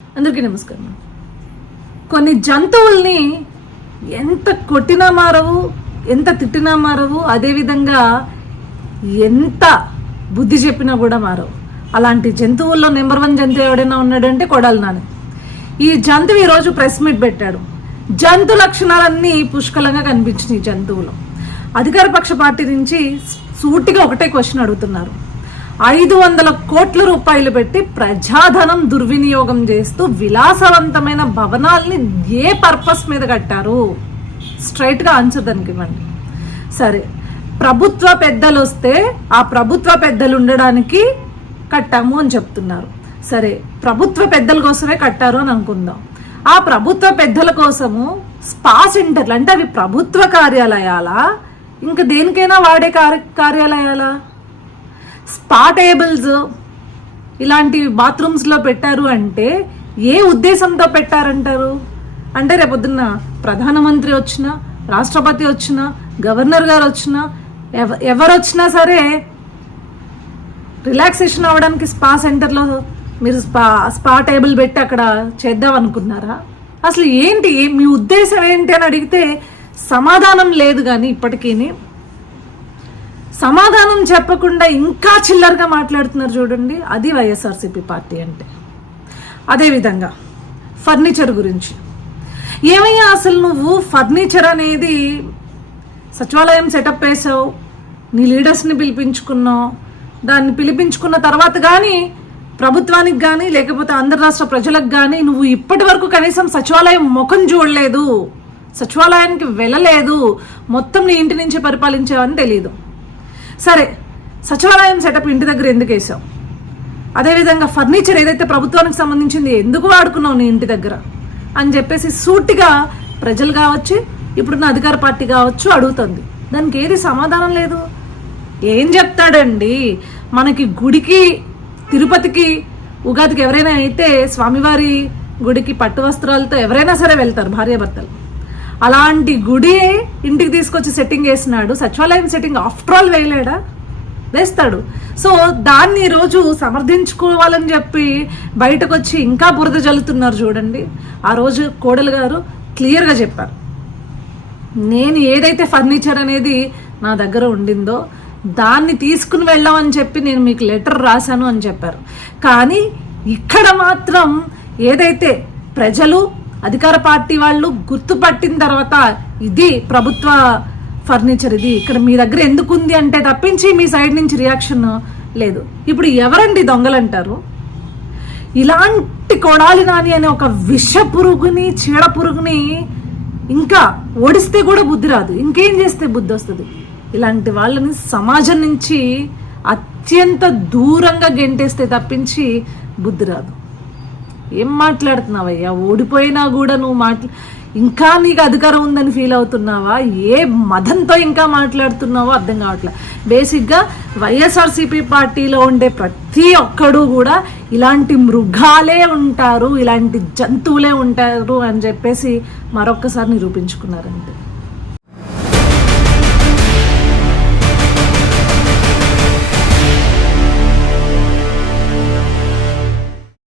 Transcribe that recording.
అందరికీ నమస్కారం. కొన్ని జంతువుల్ని ఎంత కొట్టినా మారవు, ఎంత తిట్టినా మారవు, అదేవిధంగా ఎంత బుద్ధి చెప్పినా కూడా మారవు. అలాంటి జంతువుల్లో నెంబర్ 1 జంతువు ఎవడైనా ఉన్నాడంటే కొడాలి నాని. ఈ జంతువు ఈరోజు ప్రెస్ మీట్ పెట్టాడు. జంతు లక్షణాలన్నీ పుష్కలంగా కనిపించినాయి జంతువులు. అధికార పక్ష పార్టీ నుంచి సూటిగా ఒకటే క్వశ్చన్ అడుగుతున్నారు. 500 కోట్ల రూపాయలు పెట్టి ప్రజాధనం దుర్వినియోగం చేస్తూ విలాసవంతమైన భవనాల్ని ఏ పర్పస్ మీద కట్టారు? స్ట్రైట్గా ఆన్సర్ దానికి ఇవ్వండి. సరే, ప్రభుత్వ పెద్దలు వస్తే ఆ ప్రభుత్వ పెద్దలు ఉండడానికి కట్టాము అని చెప్తున్నారు. సరే, ప్రభుత్వ పెద్దల కోసమే కట్టారు అని అనుకుందాం. ఆ ప్రభుత్వ పెద్దల కోసము స్పా సెంటర్లు అంటే అవి ప్రభుత్వ కార్యాలయాలా, ఇంకా దేనికైనా వాడే కార్యాలయాలా? స్పా టేబుల్స్ ఇలాంటి బాత్రూమ్స్లో పెట్టారు అంటే ఏ ఉద్దేశంతో పెట్టారంటారు? అంటే రేపొద్దున్న ప్రధానమంత్రి వచ్చినా, రాష్ట్రపతి వచ్చినా, గవర్నర్ గారు వచ్చినా, ఎవరు వచ్చినా సరే రిలాక్సేషన్ అవ్వడానికి స్పా సెంటర్లో మీరు స్పా టేబుల్ పెట్టి అక్కడ చేద్దాం అనుకున్నారా? అసలు ఏంటి మీ ఉద్దేశం ఏంటి అని అడిగితే సమాధానం లేదు. కానీ ఇప్పటికీ సమాధానం చెప్పకుండా ఇంకా చిల్లరగా మాట్లాడుతున్నారు చూడండి. అది వైఎస్ఆర్సీపీ పార్టీ అంటే. అదేవిధంగా ఫర్నిచర్ గురించి ఏమయ్యా, అసలు నువ్వు ఫర్నిచర్ అనేది సచివాలయం సెటప్ వేసావు, నీ లీడర్స్ని పిలిపించుకున్నావు. దాన్ని పిలిపించుకున్న తర్వాత కానీ ప్రభుత్వానికి కానీ లేకపోతే ఆంధ్ర రాష్ట్ర ప్రజలకు కానీ నువ్వు ఇప్పటి వరకు కనీసం సచివాలయం ముఖం చూడలేదు, సచివాలయానికి వెళ్ళలేదు, మొత్తం నీ ఇంటి నుంచి పరిపాలించావని తెలియదు. సరే, సచివాలయం సెటప్ ఇంటి దగ్గర ఎందుకు వేసావు? అదేవిధంగా ఫర్నిచర్ ఏదైతే ప్రభుత్వానికి సంబంధించింది ఎందుకు వాడుకున్నావు నీ ఇంటి దగ్గర అని చెప్పేసి సూటిగా ప్రజలు కావచ్చు, ఇప్పుడున్న అధికార పార్టీ కావచ్చు అడుగుతుంది. దానికి ఏది సమాధానం లేదు. ఏం చెప్తాడండి? మనకి గుడికి, తిరుపతికి, ఉగాదికి ఎవరైనా అయితే స్వామివారి గుడికి పట్టు వస్త్రాలతో ఎవరైనా సరే వెళ్తారు భార్యాభర్తలు. అలాంటి గుడి ఇంటికి తీసుకొచ్చి సెట్టింగ్ వేసినాడు. సచివాలయం సెట్టింగ్ ఆఫ్టర్ ఆల్ వేయలేడా? వేస్తాడు. సో దాన్ని ఈరోజు సమర్థించుకోవాలని చెప్పి బయటకు వచ్చి ఇంకా బురద జల్లుతున్నారు చూడండి. ఆ రోజు కోడలు గారు క్లియర్గా చెప్పారు, నేను ఏదైతే ఫర్నిచర్ అనేది నా దగ్గర ఉండిందో దాన్ని తీసుకుని వెళ్ళామని చెప్పి నేను మీకు లెటర్ రాశాను అని చెప్పారు. కానీ ఇక్కడ మాత్రం ఏదైతే ప్రజలు, అధికార పార్టీ వాళ్ళు గుర్తుపట్టిన తర్వాత ఇది ప్రభుత్వ ఫర్నిచర్, ఇది ఇక్కడ మీ దగ్గర ఎందుకు ఉంది అంటే తప్పించి మీ సైడ్ నుంచి రియాక్షన్ లేదు. ఇప్పుడు ఎవరండి దొంగలంటారు? ఇలాంటి కొడాలి నాని అనే ఒక విష పురుగుని, చీడ పురుగుని ఇంకా ఓడిస్తే కూడా బుద్ధి రాదు, ఇంకేం చేస్తే బుద్ధి వస్తుంది? ఇలాంటి వాళ్ళని సమాజం నుంచి అత్యంత దూరంగా గెంటేస్తే తప్పించి బుద్ధి రాదు. ఏం మాట్లాడుతున్నావయ్యా? ఓడిపోయినా కూడా నువ్వు ఇంకా నీకు అధికారం ఉందని ఫీల్ అవుతున్నావా? ఏ మదంతో ఇంకా మాట్లాడుతున్నావో అర్థం కావట్లేదు. బేసిక్గా వైఎస్ఆర్సీపీ పార్టీలో ఉండే ప్రతి ఒక్కడు కూడా ఇలాంటి మృగాలే ఉంటారు, ఇలాంటి జంతువులే ఉంటారు అని చెప్పేసి మరొక్కసారి నిరూపించుకున్నారంటే